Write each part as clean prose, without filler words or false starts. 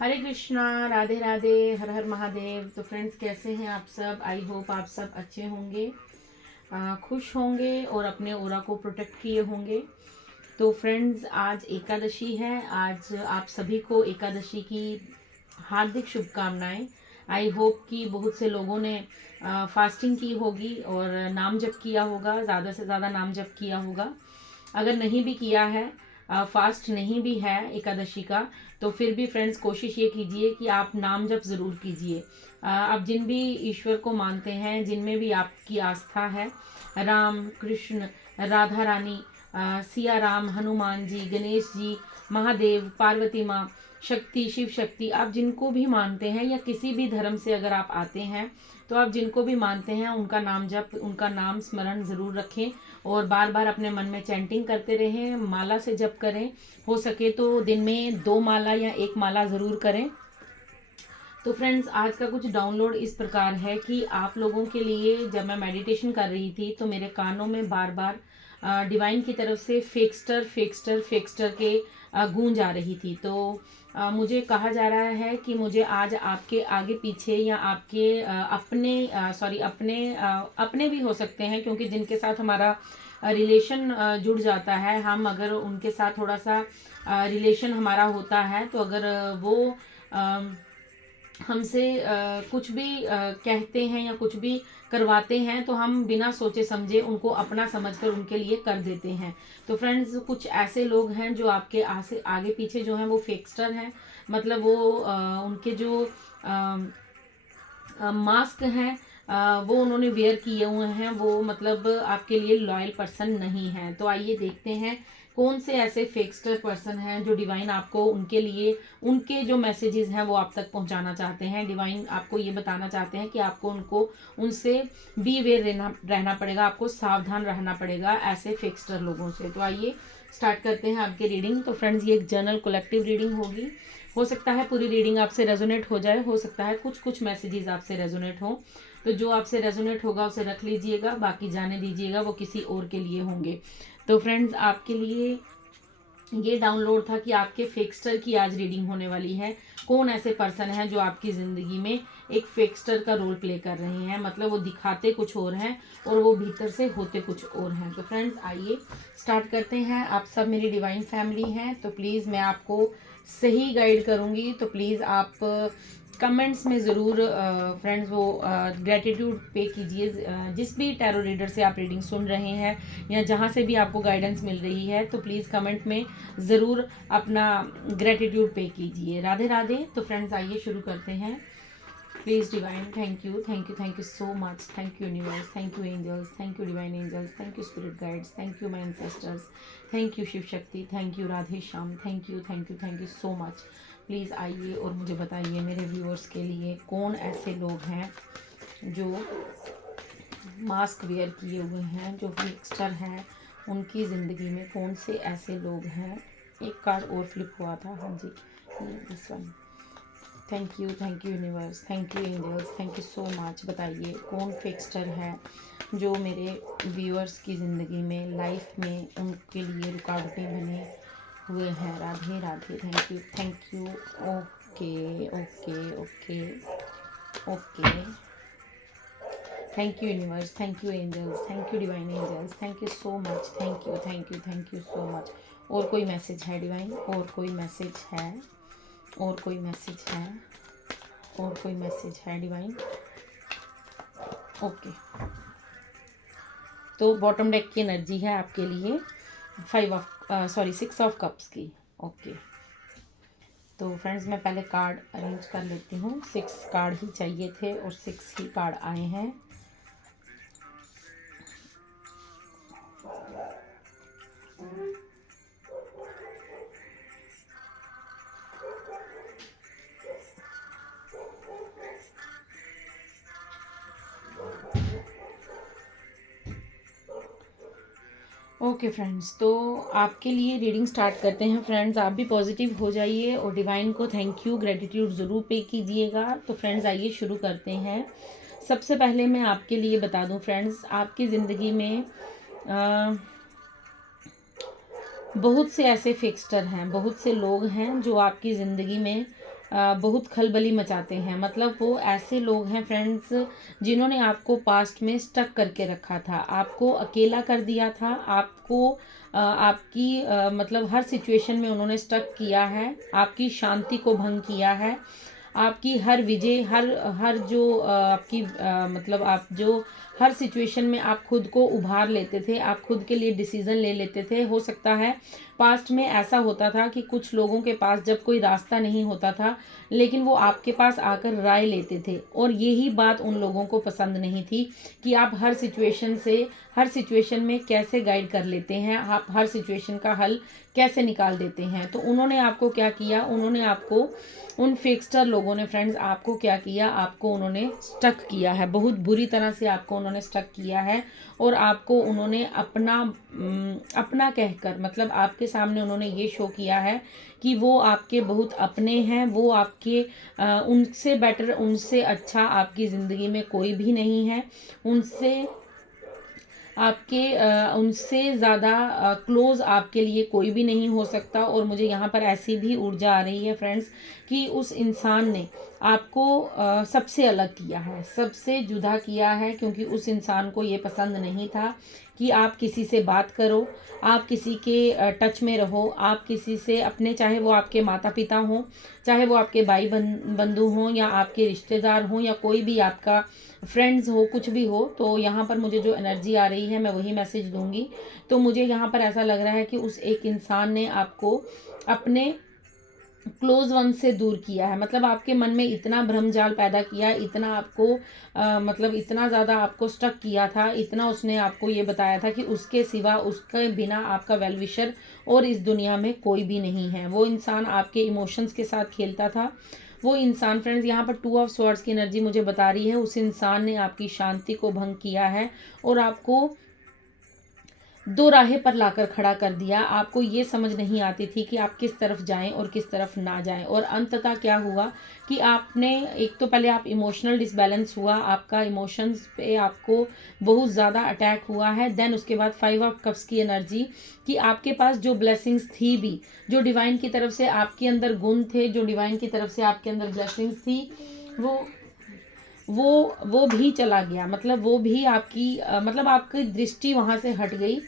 हरे कृष्णा, राधे राधे, हर हर महादेव। तो फ्रेंड्स, कैसे हैं आप सब? आई होप आप सब अच्छे होंगे, खुश होंगे और अपने ओरा को प्रोटेक्ट किए होंगे। तो फ्रेंड्स, आज एकादशी है। आज आप सभी को एकादशी की हार्दिक शुभकामनाएं। आई होप कि बहुत से लोगों ने फास्टिंग की होगी और नाम जप किया होगा, ज़्यादा से ज़्यादा नाम जप किया होगा। अगर नहीं भी किया है, फास्ट नहीं भी है एकादशी का, तो फिर भी फ्रेंड्स कोशिश ये कीजिए कि आप नाम जप ज़रूर कीजिए। आप जिन भी ईश्वर को मानते हैं, जिनमें भी आपकी आस्था है, राम कृष्ण, राधा रानी, सिया राम, हनुमान जी, गणेश जी, महादेव, पार्वती माँ, शक्ति, शिव शक्ति, आप जिनको भी मानते हैं या किसी भी धर्म से अगर आप आते हैं, तो आप जिनको भी मानते हैं उनका नाम जप, उनका नाम स्मरण ज़रूर रखें और बार बार अपने मन में चैंटिंग करते रहें। माला से जप करें, हो सके तो दिन में 2 माला या 1 माला ज़रूर करें। तो फ्रेंड्स, आज का कुछ डाउनलोड इस प्रकार है कि आप लोगों के लिए जब मैं मेडिटेशन कर रही थी तो मेरे कानों में बार बार डिवाइन की तरफ से फेक्स्टर फेक्स्टर फेक्स्टर के गूंज आ रही थी। तो मुझे कहा जा रहा है कि मुझे आज आपके आगे पीछे या आपके अपने सॉरी अपने भी हो सकते हैं, क्योंकि जिनके साथ हमारा रिलेशन जुड़ जाता है, हम अगर उनके साथ थोड़ा सा रिलेशन हमारा होता है, तो अगर वो हमसे कुछ भी कहते हैं या कुछ भी करवाते हैं, तो हम बिना सोचे समझे उनको अपना समझकर उनके लिए कर देते हैं। तो फ्रेंड्स, कुछ ऐसे लोग हैं जो आपके आगे पीछे जो हैं वो फेक्स्टर हैं। मतलब वो उनके जो मास्क हैं वो उन्होंने वेयर किए हुए हैं, वो मतलब आपके लिए लॉयल पर्सन नहीं है। तो आइए देखते हैं कौन से ऐसे फेक्स्टर पर्सन हैं जो डिवाइन आपको उनके लिए उनके जो मैसेजेस हैं वो आप तक पहुंचाना चाहते हैं। डिवाइन आपको ये बताना चाहते हैं कि आपको उनको उनसे बी वेयर रहना पड़ेगा, आपको सावधान रहना पड़ेगा ऐसे फेक्स्टर लोगों से। तो आइए स्टार्ट करते हैं आपकी रीडिंग। तो फ्रेंड्स, ये एक जनरल कलेक्टिव रीडिंग होगी। हो सकता है पूरी रीडिंग आपसे रेजोनेट हो जाए, हो सकता है कुछ कुछ मैसेजेस आपसे रेजोनेट हो। तो जो आपसे रेजोनेट होगा उसे रख लीजिएगा, बाकी जाने दीजिएगा, वो किसी और के लिए होंगे। तो फ्रेंड्स, आपके लिए ये डाउनलोड था कि आपके फेक्स्टर की आज रीडिंग होने वाली है। कौन ऐसे पर्सन हैं जो आपकी ज़िंदगी में एक फेक्स्टर का रोल प्ले कर रहे हैं, मतलब वो दिखाते कुछ और हैं और वो भीतर से होते कुछ और हैं। तो फ्रेंड्स, आइए स्टार्ट करते हैं। आप सब मेरी डिवाइन फैमिली हैं, तो प्लीज़ मैं आपको सही गाइड करूँगी। तो प्लीज़ आप कमेंट्स में ज़रूर फ्रेंड्स वो ग्रेटिट्यूड पे कीजिए। जिस भी टैरो रीडर से आप रीडिंग सुन रहे हैं या जहाँ से भी आपको गाइडेंस मिल रही है, तो प्लीज़ कमेंट में ज़रूर अपना ग्रेटिट्यूड पे कीजिए। राधे राधे। तो फ्रेंड्स, आइए शुरू करते हैं। Please divine, thank you, thank you, thank you so much. Thank you universe, thank you angels, thank you divine angels, thank you spirit guides, thank you my ancestors, thank you Shiv Shakti, thank you Radhe Shyam, thank you, thank you, thank you so much. Please आइए और मुझे बताइए मेरे viewers के लिए कौन ऐसे लोग हैं जो मास्क वेयर किए हुए हैं, जो फिक्स्टर हैं, उनकी ज़िंदगी में कौन से ऐसे लोग हैं। एक कार्ड और फ्लिप हुआ था, हाँ जी, this one. Thank you universe, thank you angels, thank you so much. बताइए कौन फिक्स्टर है जो मेरे व्यूअर्स की ज़िंदगी में, लाइफ में उनके लिए रुकावटें बने हुए हैं। Radhe Radhe, thank you, thank you. Okay okay okay okay. Thank you universe, thank you angels, thank you divine angels, thank you so much. Thank you, thank you, thank you so much. और कोई message है divine? और कोई message है? और कोई message है? और कोई मैसेज है डिवाइन? ओके। तो बॉटम डेक की एनर्जी है आपके लिए 6 ऑफ कप्स की। ओके। तो फ्रेंड्स, मैं पहले कार्ड अरेंज कर लेती हूँ। 6 कार्ड ही चाहिए थे और 6 ही कार्ड आए हैं। ओके फ्रेंड्स, तो आपके लिए रीडिंग स्टार्ट करते हैं। फ्रेंड्स, आप भी पॉजिटिव हो जाइए और डिवाइन को थैंक यू ग्रेटिट्यूड ज़रूर पे कीजिएगा। तो फ्रेंड्स, आइए शुरू करते हैं। सबसे पहले मैं आपके लिए बता दूं फ्रेंड्स, आपकी ज़िंदगी में बहुत से ऐसे फिक्स्टर हैं, बहुत से लोग हैं जो आपकी ज़िंदगी में बहुत खलबली मचाते हैं। मतलब वो ऐसे लोग हैं फ्रेंड्स जिन्होंने आपको पास्ट में स्टक करके रखा था, आपको अकेला कर दिया था, आपको आपकी मतलब हर सिचुएशन में उन्होंने स्टक किया है, आपकी शांति को भंग किया है, आपकी हर विजय, हर हर जो आपकी मतलब आप जो हर सिचुएशन में आप खुद को उभार लेते थे, आप खुद के लिए डिसीजन ले लेते थे। हो सकता है पास्ट में ऐसा होता था कि कुछ लोगों के पास जब कोई रास्ता नहीं होता था, लेकिन वो आपके पास आकर राय लेते थे, और यही बात उन लोगों को पसंद नहीं थी कि आप हर सिचुएशन में कैसे गाइड कर लेते हैं, आप हर सिचुएशन का हल कैसे निकाल देते हैं। तो उन्होंने आपको क्या किया, उन्होंने आपको, उन फेकस्टर लोगों ने फ्रेंड्स आपको क्या किया, आपको उन्होंने स्टक किया है, बहुत बुरी तरह से आपको उन्होंने स्टक किया है। और आपको उन्होंने अपना कहकर, मतलब आपके सामने उन्होंने ये शो किया है कि वो आपके बहुत अपने हैं, वो आपके उनसे बेटर, उनसे अच्छा आपकी ज़िंदगी में कोई भी नहीं है, उनसे ज़्यादा क्लोज़ आपके लिए कोई भी नहीं हो सकता। और मुझे यहाँ पर ऐसी भी ऊर्जा आ रही है फ्रेंड्स कि उस इंसान ने आपको सबसे अलग किया है, सबसे जुदा किया है, क्योंकि उस इंसान को ये पसंद नहीं था कि आप किसी से बात करो, आप किसी के टच में रहो, आप किसी से अपने, चाहे वो आपके माता पिता हों, चाहे वो आपके भाई बंधु हों, या आपके रिश्तेदार हों, या कोई भी आपका फ्रेंड्स हो, कुछ भी हो। तो यहाँ पर मुझे जो एनर्जी आ रही है मैं वही मैसेज दूंगी। तो मुझे यहाँ पर ऐसा लग रहा है कि उस एक इंसान ने आपको अपने क्लोज वन से दूर किया है, मतलब आपके मन में इतना भ्रमजाल पैदा किया, इतना आपको मतलब इतना ज़्यादा आपको स्टक किया था, इतना उसने आपको ये बताया था कि उसके सिवा, उसके बिना आपका वेल विशर और इस दुनिया में कोई भी नहीं है। वो इंसान आपके इमोशंस के साथ खेलता था। वो इंसान फ्रेंड्स, यहाँ पर 2 ऑफ स्वॉर्ड्स की एनर्जी मुझे बता रही है, उस इंसान ने आपकी शांति को भंग किया है और आपको दो राहे पर लाकर खड़ा कर दिया। आपको ये समझ नहीं आती थी कि आप किस तरफ जाएं और किस तरफ ना जाएं। और अंततः क्या हुआ कि आपने, एक तो पहले आप इमोशनल डिसबैलेंस हुआ, आपका इमोशंस पे आपको बहुत ज़्यादा अटैक हुआ है। देन उसके बाद 5 ऑफ कप्स की एनर्जी कि आपके पास जो ब्लेसिंग्स थी भी, जो डिवाइन की तरफ से आपके अंदर गुण थे, जो डिवाइन की तरफ से आपके अंदर ब्लेसिंग्स थी, वो भी चला गया। मतलब वो भी आपकी मतलब आपकी दृष्टि वहाँ से हट गई।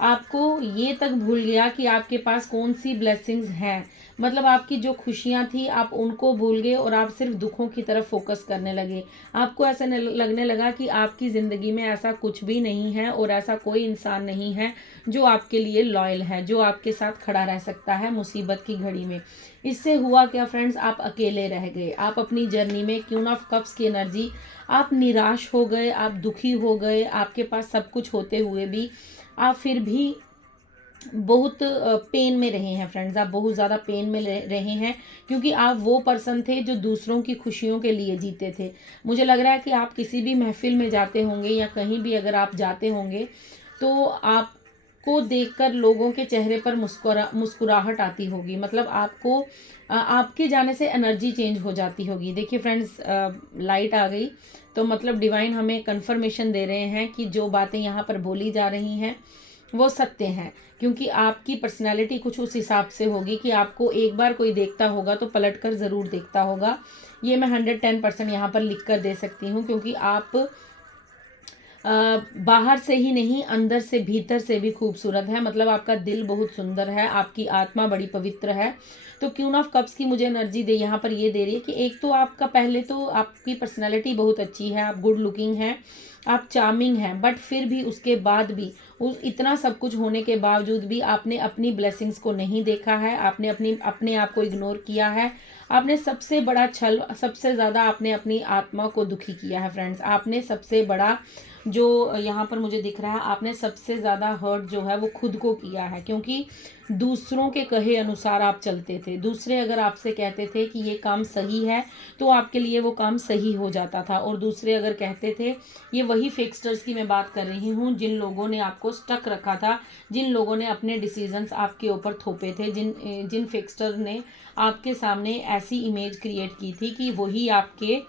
आपको ये तक भूल गया कि आपके पास कौन सी ब्लेसिंग्स हैं। मतलब आपकी जो खुशियाँ थी आप उनको भूल गए और आप सिर्फ दुखों की तरफ फोकस करने लगे। आपको ऐसा लगने लगा कि आपकी ज़िंदगी में ऐसा कुछ भी नहीं है और ऐसा कोई इंसान नहीं है जो आपके लिए लॉयल है, जो आपके साथ खड़ा रह सकता है मुसीबत की घड़ी में। इससे हुआ क्या फ्रेंड्स, आप अकेले रह गए। आप अपनी जर्नी में, क्वीन ऑफ कप्स की एनर्जी, आप निराश हो गए, आप दुखी हो गए। आपके पास सब कुछ होते हुए भी आप फिर भी बहुत पेन में रहे हैं फ्रेंड्स, आप बहुत ज़्यादा पेन में रहे हैं, क्योंकि आप वो पर्सन थे जो दूसरों की खुशियों के लिए जीते थे। मुझे लग रहा है कि आप किसी भी महफिल में जाते होंगे या कहीं भी अगर आप जाते होंगे तो आपको देखकर लोगों के चेहरे पर मुस्कुराहट आती होगी। मतलब आपको आपके जाने से एनर्जी चेंज हो जाती होगी। देखिए फ्रेंड्स, लाइट आ गई, तो मतलब डिवाइन हमें कंफर्मेशन दे रहे हैं कि जो बातें यहाँ पर बोली जा रही हैं वो सत्य हैं, क्योंकि आपकी पर्सनालिटी कुछ उस हिसाब से होगी कि आपको एक बार कोई देखता होगा तो पलट कर ज़रूर देखता होगा। ये मैं 110% यहाँ पर लिख कर दे सकती हूँ, क्योंकि आप बाहर से ही नहीं, अंदर से, भीतर से भी खूबसूरत है। मतलब आपका दिल बहुत सुंदर है, आपकी आत्मा बड़ी पवित्र है। तो क्वीन ऑफ कप्स की मुझे एनर्जी दे यहाँ पर ये दे रही है कि एक तो आपका, पहले तो आपकी पर्सनैलिटी बहुत अच्छी है, आप गुड लुकिंग हैं, आप चार्मिंग हैं, बट फिर भी उसके बाद भी, उस इतना सब कुछ होने के बावजूद भी आपने अपनी ब्लेसिंग्स को नहीं देखा है, आपने अपने आप को इग्नोर किया है। आपने सबसे बड़ा छल, सबसे ज़्यादा आपने अपनी आत्मा को दुखी किया है फ्रेंड्स। आपने सबसे बड़ा, जो यहाँ पर मुझे दिख रहा है, आपने सबसे ज़्यादा हर्ट जो है वो खुद को किया है, क्योंकि दूसरों के कहे अनुसार आप चलते थे। दूसरे अगर आपसे कहते थे कि ये काम सही है तो आपके लिए वो काम सही हो जाता था, और दूसरे अगर कहते थे, ये वही फेकस्टर्स की मैं बात कर रही हूँ जिन लोगों ने आपको स्टक रखा था, जिन लोगों ने अपने डिसीजंस आपके ऊपर थोपे थे, जिन फेकस्टर ने आपके सामने ऐसी इमेज क्रिएट की थी कि वही आपके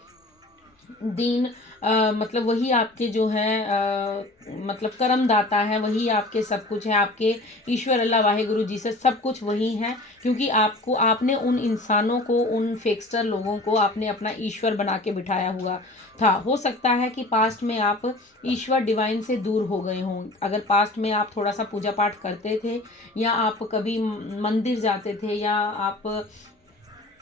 दीन मतलब वही आपके जो है मतलब कर्म दाता है, वही आपके सब कुछ है, आपके ईश्वर अल्लाह वाहेगुरु जी से सब कुछ वही है। क्योंकि आपने उन इंसानों को, उन फेक्स्टर लोगों को आपने अपना ईश्वर बना के बिठाया हुआ था। हो सकता है कि पास्ट में आप ईश्वर डिवाइन से दूर हो गए हों। अगर पास्ट में आप थोड़ा सा पूजा पाठ करते थे, या आप कभी मंदिर जाते थे, या आप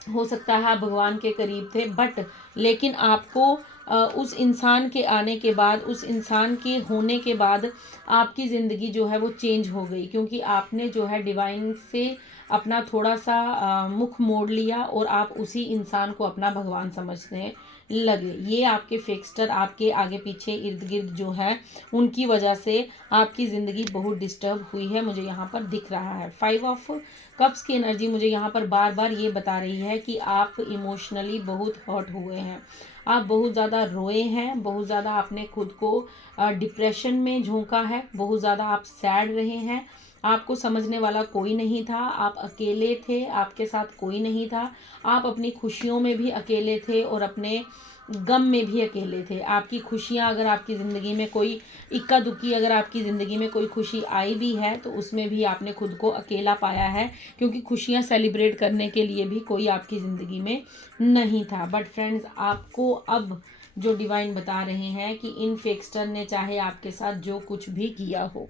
हो सकता है आप भगवान के करीब थे, बट लेकिन आपको उस इंसान के आने के बाद, उस इंसान के होने के बाद आपकी ज़िंदगी जो है वो चेंज हो गई। क्योंकि आपने जो है डिवाइन से अपना थोड़ा सा मुख मोड़ लिया और आप उसी इंसान को अपना भगवान समझने लगे। ये आपके फेक्स्टर आपके आगे पीछे इर्द गिर्द जो है, उनकी वजह से आपकी ज़िंदगी बहुत डिस्टर्ब हुई है, मुझे यहाँ पर दिख रहा है। 5 ऑफ कप्स की एनर्जी मुझे यहाँ पर बार बार ये बता रही है कि आप इमोशनली बहुत हर्ट हुए हैं, आप बहुत ज़्यादा रोए हैं, बहुत ज़्यादा आपने खुद को डिप्रेशन में झोंका है, बहुत ज़्यादा आप सैड रहे हैं, आपको समझने वाला कोई नहीं था, आप अकेले थे, आपके साथ कोई नहीं था, आप अपनी खुशियों में भी अकेले थे और अपने गम में भी अकेले थे। आपकी खुशियाँ, अगर आपकी ज़िंदगी में कोई इक्का दुक्की, अगर आपकी ज़िंदगी में कोई खुशी आई भी है तो उसमें भी आपने खुद को अकेला पाया है, क्योंकि खुशियाँ सेलिब्रेट करने के लिए भी कोई आपकी ज़िंदगी में नहीं था। बट फ्रेंड्स, आपको अब जो डिवाइन बता रहे हैं कि इन फेक्स्टर ने चाहे आपके साथ जो कुछ भी किया हो,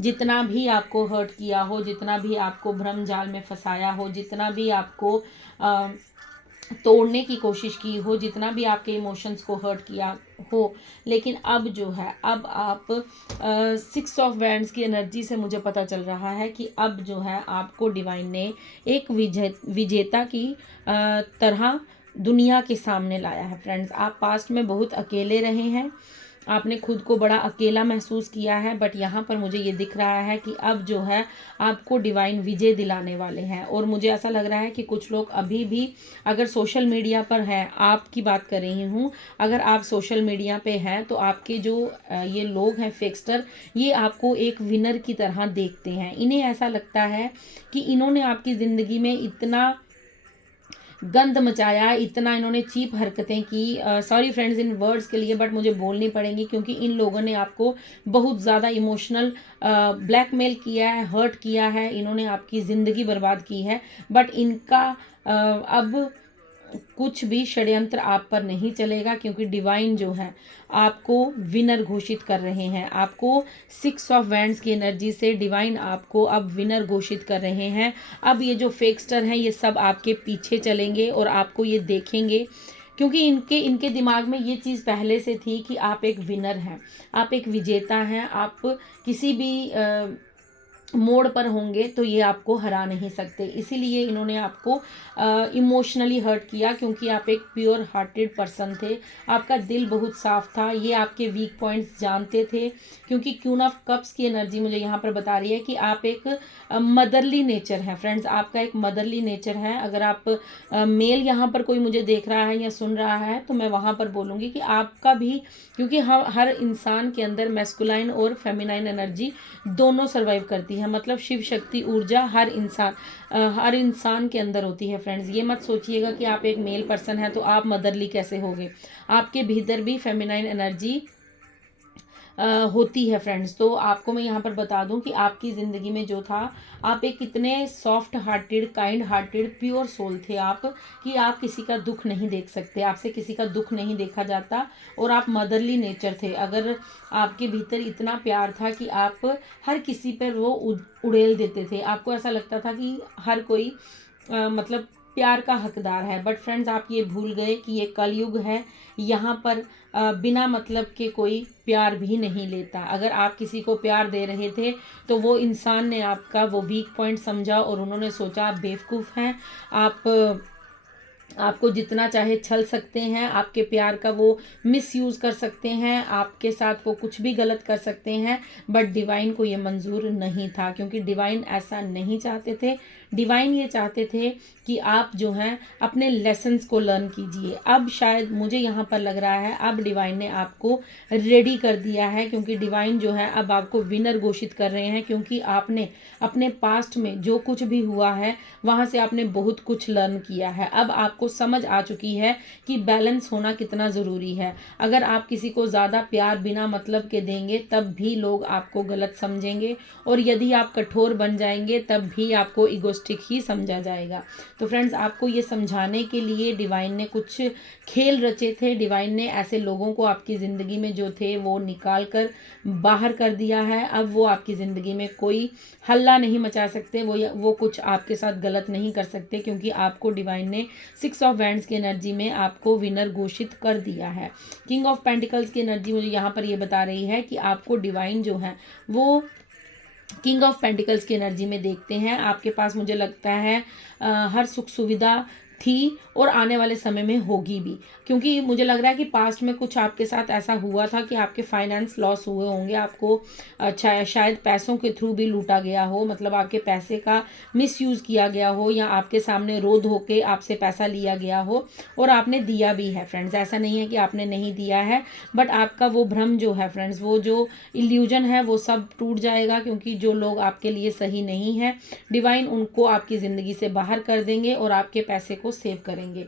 जितना भी आपको हर्ट किया हो, जितना भी आपको भ्रम जाल में फंसाया हो, जितना भी आपको तोड़ने की कोशिश की हो, जितना भी आपके इमोशंस को हर्ट किया हो, लेकिन अब जो है, अब आप 6 ऑफ वैंड्स की एनर्जी से मुझे पता चल रहा है कि अब जो है आपको डिवाइन ने एक विजेता की तरह दुनिया के सामने लाया है। फ्रेंड्स, आप पास्ट में बहुत अकेले रहे हैं, आपने खुद को बड़ा अकेला महसूस किया है, बट यहाँ पर मुझे ये दिख रहा है कि अब जो है आपको डिवाइन विजय दिलाने वाले हैं। और मुझे ऐसा लग रहा है कि कुछ लोग अभी भी अगर सोशल मीडिया पर हैं, आपकी बात कर रही हूँ, अगर आप सोशल मीडिया पे हैं तो आपके जो ये लोग हैं फेक्स्टर, ये आपको एक विनर की तरह देखते हैं। इन्हें ऐसा लगता है कि इन्होंने आपकी ज़िंदगी में इतना गंद मचाया, इतना इन्होंने चीप हरकतें की, सॉरी फ्रेंड्स इन वर्ड्स के लिए, बट मुझे बोलनी पड़ेंगी, क्योंकि इन लोगों ने आपको बहुत ज़्यादा इमोशनल ब्लैकमेल किया है, हर्ट किया है, इन्होंने आपकी ज़िंदगी बर्बाद की है। बट इनका अब कुछ भी षड्यंत्र आप पर नहीं चलेगा, क्योंकि डिवाइन जो है आपको विनर घोषित कर रहे हैं। आपको 6 ऑफ वैंड्स की एनर्जी से डिवाइन आपको अब विनर घोषित कर रहे हैं। अब ये जो फेक्स्टर हैं ये सब आपके पीछे चलेंगे और आपको ये देखेंगे, क्योंकि इनके दिमाग में ये चीज़ पहले से थी कि आप एक विनर हैं, आप एक विजेता हैं, आप किसी भी मोड़ पर होंगे तो ये आपको हरा नहीं सकते। इसीलिए इन्होंने आपको इमोशनली हर्ट किया, क्योंकि आप एक प्योर हार्टेड पर्सन थे, आपका दिल बहुत साफ था, ये आपके वीक पॉइंट्स जानते थे। क्योंकि क्वीन ऑफ कप्स की एनर्जी मुझे यहाँ पर बता रही है कि आप एक मदरली नेचर है। फ्रेंड्स, आपका एक मदरली नेचर है। अगर आप मेल यहाँ पर कोई मुझे देख रहा है या सुन रहा है तो मैं वहाँ पर बोलूँगी कि आपका भी, क्योंकि हर इंसान के अंदर मैस्कुलाइन और फेमिनाइन एनर्जी दोनों सर्वाइव करती है। मतलब शिव शक्ति ऊर्जा हर इंसान के अंदर होती है। फ्रेंड्स, ये मत सोचिएगा कि आप एक मेल पर्सन है तो आप मदरली कैसे होगे, आपके भीतर भी फेमिनाइन एनर्जी होती है। फ्रेंड्स, तो आपको मैं यहाँ पर बता दूं कि आपकी ज़िंदगी में जो था, आप एक इतने soft hearted, kind hearted, pure soul थे आप, कि आप किसी का दुख नहीं देख सकते, आपसे किसी का दुख नहीं देखा जाता, और आप मदरली नेचर थे। अगर आपके भीतर इतना प्यार था कि आप हर किसी पर वो उड़ेल देते थे, आपको ऐसा लगता था कि हर कोई मतलब प्यार का हकदार है। बट फ्रेंड्स, आप ये भूल गए कि ये कलयुग है, यहाँ पर बिना मतलब के कोई प्यार भी नहीं लेता। अगर आप किसी को प्यार दे रहे थे तो वो इंसान ने आपका वो वीक पॉइंट समझा और उन्होंने सोचा आप बेवकूफ़ हैं, आपको जितना चाहे छल सकते हैं, आपके प्यार का वो मिसयूज़ कर सकते हैं, आपके साथ वो कुछ भी गलत कर सकते हैं। बट डिवाइन को ये मंजूर नहीं था, क्योंकि डिवाइन ऐसा नहीं चाहते थे। डिवाइन ये चाहते थे कि आप जो हैं अपने लेसन्स को लर्न कीजिए। अब शायद मुझे यहाँ पर लग रहा है अब डिवाइन ने आपको रेडी कर दिया है, क्योंकि डिवाइन जो है अब आपको विनर घोषित कर रहे हैं, क्योंकि आपने अपने पास्ट में जो कुछ भी हुआ है वहाँ से आपने बहुत कुछ लर्न किया है। अब आपको समझ आ चुकी है कि बैलेंस होना कितना ज़रूरी है। अगर आप किसी को ज़्यादा प्यार बिना मतलब के देंगे तब भी लोग आपको गलत समझेंगे, और यदि आप कठोर बन जाएंगे तब भी आपको इगोस्टिक ही समझा जाएगा। तो फ्रेंड्स, आपको ये समझाने के लिए डिवाइन ने कुछ खेल रचे थे। डिवाइन ने ऐसे लोगों को आपकी ज़िंदगी में जो थे वो निकाल कर बाहर कर दिया है। अब वो आपकी ज़िंदगी में कोई हल्ला नहीं मचा सकते, वो कुछ आपके साथ गलत नहीं कर सकते, क्योंकि आपको डिवाइन ने 6 ऑफ वैंड्स की एनर्जी में आपको विनर घोषित कर दिया है। किंग ऑफ पेंटिकल्स की एनर्जी मुझे यहाँ पर ये बता रही है कि आपको डिवाइन जो है वो किंग ऑफ पेंटिकल्स की एनर्जी में देखते हैं। आपके पास मुझे लगता है हर सुख सुविधा थी और आने वाले समय में होगी भी, क्योंकि मुझे लग रहा है कि पास्ट में कुछ आपके साथ ऐसा हुआ था कि आपके फाइनेंस लॉस हुए होंगे, आपको अच्छा शायद पैसों के थ्रू भी लूटा गया हो, मतलब आपके पैसे का मिसयूज़ किया गया हो, या आपके सामने रोध होके आपसे पैसा लिया गया हो और आपने दिया भी है। फ्रेंड्स, ऐसा नहीं है कि आपने नहीं दिया है, बट आपका वो भ्रम जो है फ्रेंड्स, वो जो इल्यूजन है वो सब टूट जाएगा, क्योंकि जो लोग आपके लिए सही नहीं है डिवाइन उनको आपकी ज़िंदगी से बाहर कर देंगे और आपके पैसे को सेव करेंगे।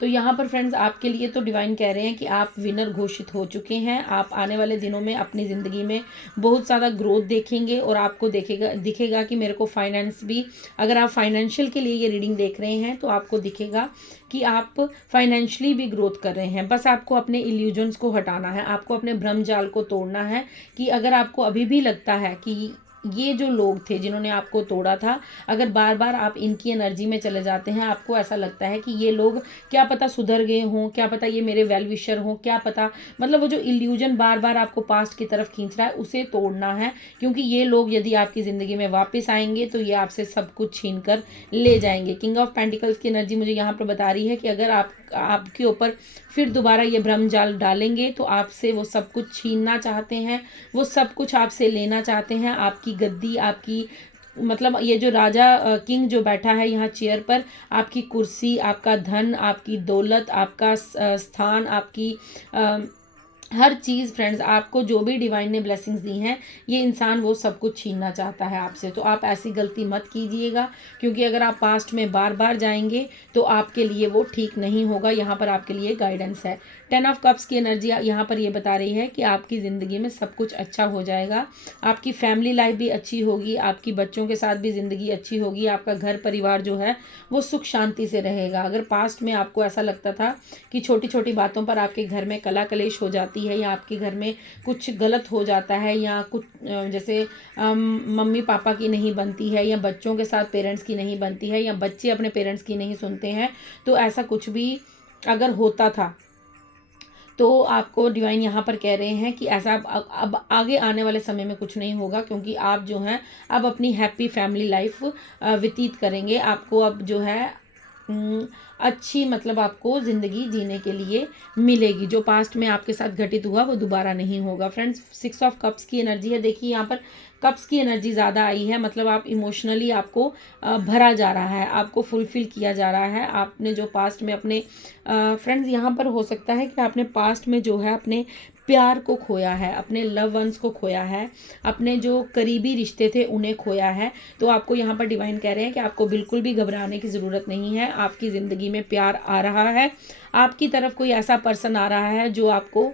तो यहाँ पर फ्रेंड्स आपके लिए तो डिवाइन कह रहे हैं कि आप विनर घोषित हो चुके हैं। आप आने वाले दिनों में अपनी ज़िंदगी में बहुत ज़्यादा ग्रोथ देखेंगे, और आपको दिखेगा कि मेरे को फाइनेंस भी, अगर आप फाइनेंशियल के लिए ये रीडिंग देख रहे हैं तो आपको दिखेगा कि आप फाइनेंशियली भी ग्रोथ कर रहे हैं। बस आपको अपने इल्यूजन्स को हटाना है, आपको अपने भ्रम जाल को तोड़ना है। कि अगर आपको अभी भी लगता है कि ये जो लोग थे जिन्होंने आपको तोड़ा था, अगर बार बार आप इनकी एनर्जी में चले जाते हैं, आपको ऐसा लगता है कि ये लोग क्या पता सुधर गए हों, क्या पता ये मेरे वेल विशर हों, क्या पता, मतलब वो जो इल्यूजन बार बार आपको पास्ट की तरफ खींच रहा है उसे तोड़ना है, क्योंकि ये लोग यदि आपकी ज़िंदगी में वापस आएंगे तो ये आपसे सब कुछ छीन कर ले जाएंगे। किंग ऑफ पेंटिकल्स की एनर्जी मुझे यहाँ पर बता रही है कि अगर आपके ऊपर फिर दोबारा ये भ्रम जाल डालेंगे तो आपसे वो सब कुछ छीनना चाहते हैं, वो सब कुछ आपसे लेना चाहते हैं, आपकी गद्दी, आपकी मतलब ये जो राजा किंग जो बैठा है यहाँ चेयर पर, आपकी कुर्सी, आपका धन, आपकी दौलत, आपका स्थान, आपकी हर चीज़। फ्रेंड्स, आपको जो भी डिवाइन ने ब्लेसिंग्स दी हैं ये इंसान वो सब कुछ छीनना चाहता है आपसे। तो आप ऐसी गलती मत कीजिएगा, क्योंकि अगर आप पास्ट में बार बार जाएंगे तो आपके लिए वो ठीक नहीं होगा। यहाँ पर आपके लिए गाइडेंस है। 10 ऑफ कप्स की एनर्जी यहाँ पर ये बता रही है कि आपकी ज़िंदगी में सब कुछ अच्छा हो जाएगा, आपकी फैमिली लाइफ भी अच्छी होगी, आपकी बच्चों के साथ भी ज़िंदगी अच्छी होगी, आपका घर परिवार जो है वो सुख शांति से रहेगा। अगर पास्ट में आपको ऐसा लगता था कि छोटी छोटी बातों पर आपके घर में कला कलेश हो जाती है, या आपके घर में कुछ गलत हो जाता है, या कुछ जैसे मम्मी पापा की नहीं बनती है, या बच्चों के साथ पेरेंट्स की नहीं बनती है, या बच्चे अपने पेरेंट्स की नहीं सुनते हैं, तो ऐसा कुछ भी अगर होता था तो आपको डिवाइन यहाँ पर कह रहे हैं कि ऐसा अब आगे आने वाले समय में कुछ नहीं होगा, क्योंकि आप जो हैं अब अपनी हैप्पी फैमिली लाइफ व्यतीत करेंगे। आपको अब जो है अच्छी, मतलब आपको ज़िंदगी जीने के लिए मिलेगी। जो पास्ट में आपके साथ घटित हुआ वो दोबारा नहीं होगा। फ्रेंड्स, 6 ऑफ कप्स की एनर्जी है। देखिए यहाँ पर कप्स की एनर्जी ज़्यादा आई है, मतलब आप इमोशनली आपको भरा जा रहा है, आपको फुलफिल किया जा रहा है। आपने जो पास्ट में अपने फ्रेंड्स, यहाँ पर हो सकता है कि आपने पास्ट में जो है अपने प्यार को खोया है, अपने लव वंस को खोया है, अपने जो करीबी रिश्ते थे उन्हें खोया है। तो आपको यहाँ पर डिवाइन कह रहे हैं कि आपको बिल्कुल भी घबराने की ज़रूरत नहीं है। आपकी ज़िंदगी में प्यार आ रहा है, आपकी तरफ कोई ऐसा पर्सन आ रहा है जो आपको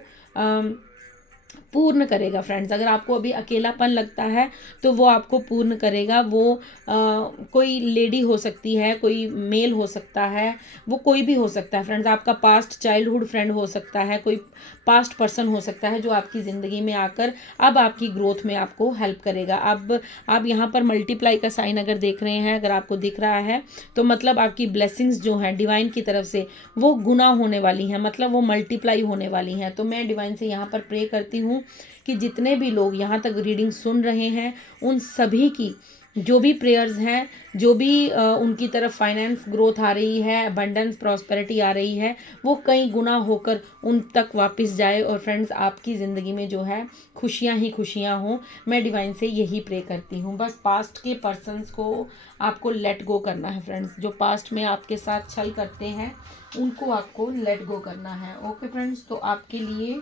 पूर्ण करेगा। फ्रेंड्स, अगर आपको अभी अकेलापन लगता है तो वो आपको पूर्ण करेगा। वो कोई लेडी हो सकती है, कोई मेल हो सकता है, वो कोई भी हो सकता है। फ्रेंड्स, आपका पास्ट चाइल्डहुड फ्रेंड हो सकता है, कोई पास्ट पर्सन हो सकता है जो आपकी ज़िंदगी में आकर अब आपकी ग्रोथ में आपको हेल्प करेगा। अब आप यहाँ पर मल्टीप्लाई का साइन अगर देख रहे हैं, अगर आपको दिख रहा है, तो मतलब आपकी ब्लेसिंग्स जो हैं डिवाइन की तरफ से वो गुना होने वाली हैं, मतलब वो मल्टीप्लाई होने वाली हैं। तो मैं डिवाइन से यहाँ पर प्रे करती हूँ कि जितने भी लोग यहाँ तक रीडिंग सुन रहे हैं उन सभी की जो भी प्रेयर्स हैं, जो भी उनकी तरफ फाइनेंस ग्रोथ आ रही है, अबंडेंस प्रॉस्पेरिटी आ रही है, वो कई गुना होकर उन तक वापस जाए और फ्रेंड्स आपकी ज़िंदगी में जो है खुशियाँ ही खुशियाँ हों। मैं डिवाइन से यही प्रे करती हूँ। बस पास्ट के पर्सन्स को आपको लेट गो करना है फ्रेंड्स। जो पास्ट में आपके साथ छल करते हैं उनको आपको लेट गो करना है। ओके फ्रेंड्स, तो आपके लिए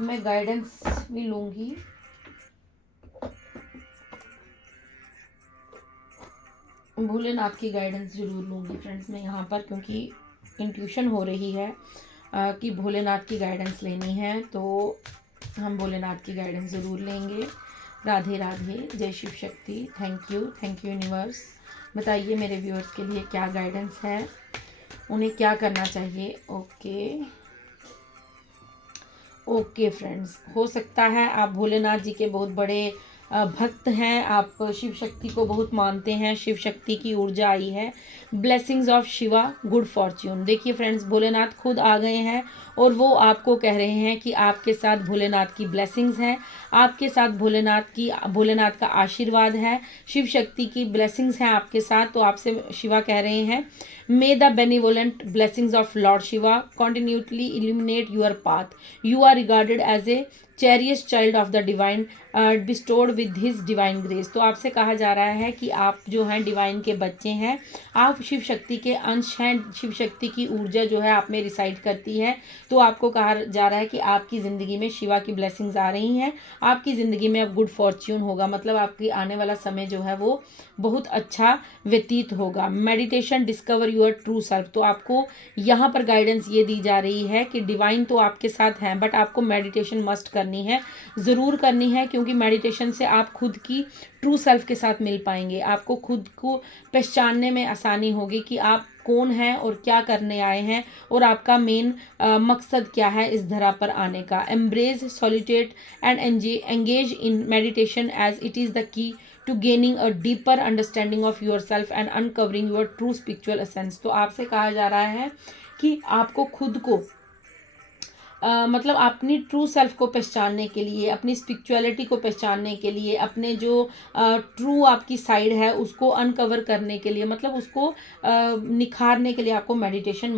मैं गाइडेंस भी लूँगी। भोलेनाथ की गाइडेंस ज़रूर लूँगी फ्रेंड्स मैं यहाँ पर, क्योंकि इंट्यूशन हो रही है कि भोलेनाथ की गाइडेंस लेनी है, तो हम भोलेनाथ की गाइडेंस ज़रूर लेंगे। राधे राधे, जय Shiv Shakti. Thank you universe. बताइए मेरे व्यूअर्स के लिए क्या गाइडेंस है, उन्हें क्या करना चाहिए। ओके फ्रेंड्स, हो सकता है आप भोलेनाथ जी के बहुत बड़े भक्त हैं, आप शिव शक्ति को बहुत मानते हैं, शिव शक्ति की ऊर्जा आई है। Blessings of Shiva, good Fortune. देखिए फ्रेंड्स, भोलेनाथ खुद आ गए हैं और वो आपको कह रहे हैं कि आपके साथ भोलेनाथ की ब्लेसिंग्स हैं, आपके साथ भोलेनाथ का आशीर्वाद है, शिव शक्ति की ब्लेसिंग्स हैं आपके साथ। तो आपसे शिवा कह रहे हैं, मे the benevolent blessings of Lord Shiva continually illuminate your path. You are regarded as a cherished child of the divine, bestowed with his divine grace. तो आपसे कहा जा रहा है कि आप जो हैं डिवाइन के बच्चे हैं, आप शिव शक्ति के अंश हैं, शिव शक्ति की ऊर्जा जो है आप में रिसाइड करती है। तो आपको कहा जा रहा है कि आपकी ज़िंदगी में शिवा की ब्लेसिंग्स आ रही हैं, आपकी ज़िंदगी में अब गुड फॉर्च्यून होगा, मतलब आपकी आने वाला समय जो है वो बहुत अच्छा व्यतीत होगा। Meditation, discover your true self. तो आपको यहाँ पर गाइडेंस ये दी जा रही है कि डिवाइन तो आपके साथ हैं, बट आपको मेडिटेशन मस्ट करनी है, ज़रूर करनी है, क्योंकि मेडिटेशन से आप खुद की ट्रू सेल्फ के साथ मिल पाएंगे। आपको खुद को पहचानने में आसानी होगी कि आप कौन हैं और क्या करने आए हैं और आपका मेन मकसद क्या है इस धरा पर आने का। Embrace solitude and engage in meditation as it is the key to gaining a deeper understanding of your self and uncovering your true spiritual essence. तो आपसे कहा जा रहा है कि आपको खुद को मतलब अपनी ट्रू सेल्फ को पहचानने के लिए, अपनी स्पिरिचुअलिटी को पहचानने के लिए, अपने जो ट्रू आपकी साइड है उसको अनकवर करने के लिए, मतलब उसको निखारने के लिए आपको मेडिटेशन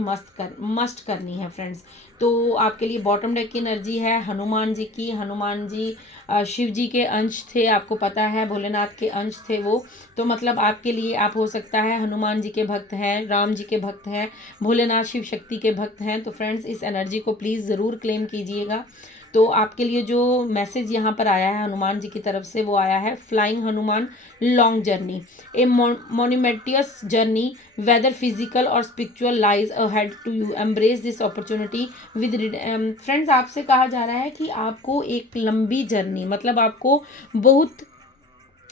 मस्ट करनी है फ्रेंड्स। तो आपके लिए बॉटम डेक की एनर्जी है हनुमान जी की। हनुमान जी शिव जी के अंश थे, आपको पता है, भोलेनाथ के अंश थे वो। तो मतलब आपके लिए, आप हो सकता है हनुमान जी के भक्त हैं, राम जी के भक्त हैं, भोलेनाथ शिव शक्ति के भक्त हैं। तो फ्रेंड्स इस एनर्जी को प्लीज़ ज़रूर क्लेम कीजिएगा। तो आपके लिए जो मैसेज यहाँ पर आया है हनुमान जी की तरफ से, वो आया है flying Hanuman long journey, a momentous journey whether physical और spiritual lies ahead to you, embrace this opportunity with. Friends आपसे कहा जा रहा है कि आपको एक लंबी जर्नी, मतलब आपको बहुत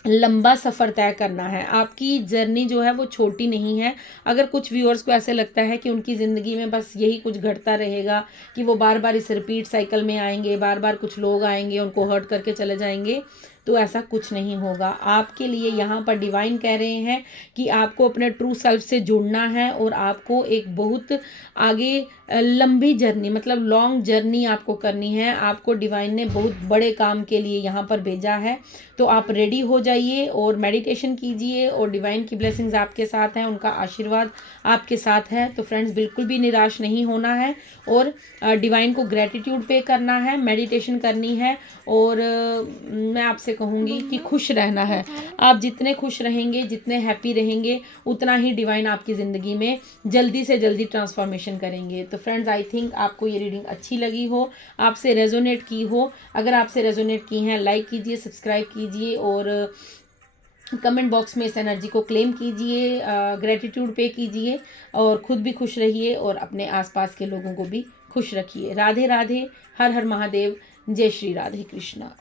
लंबा सफ़र तय करना है। आपकी जर्नी जो है वो छोटी नहीं है। अगर कुछ व्यूअर्स को ऐसे लगता है कि उनकी ज़िंदगी में बस यही कुछ घटता रहेगा, कि वो बार बार इस रिपीट साइकिल में आएंगे, बार बार कुछ लोग आएंगे उनको हर्ट करके चले जाएंगे, तो ऐसा कुछ नहीं होगा। आपके लिए यहाँ पर डिवाइन कह रहे हैं कि आपको अपने ट्रू सेल्फ से जुड़ना है और आपको एक बहुत आगे लंबी जर्नी, मतलब लॉन्ग जर्नी आपको करनी है। आपको डिवाइन ने बहुत बड़े काम के लिए यहाँ पर भेजा है। तो आप रेडी हो जाइए और मेडिटेशन कीजिए, और डिवाइन की ब्लेसिंग्स आपके साथ हैं, उनका आशीर्वाद आपके साथ है। तो फ्रेंड्स बिल्कुल भी निराश नहीं होना है और डिवाइन को ग्रेटिट्यूड पे करना है, मेडिटेशन करनी है। और मैं आपसे कहूँगी कि खुश रहना है। आप जितने खुश रहेंगे, जितने हैप्पी रहेंगे, उतना ही डिवाइन आपकी ज़िंदगी में जल्दी से जल्दी ट्रांसफॉर्मेशन करेंगे। तो फ्रेंड्स आई थिंक आपको ये रीडिंग अच्छी लगी हो, आपसे रेजोनेट की हो। अगर आपसे रेजोनेट की हैं, लाइक कीजिए, सब्सक्राइब कीजिए और कमेंट बॉक्स में इस एनर्जी को क्लेम कीजिए, ग्रेटिट्यूड पे कीजिए और खुद भी खुश रहिए और अपने आसपास के लोगों को भी खुश रखिए। राधे राधे, हर हर महादेव, जय श्री राधे कृष्णा।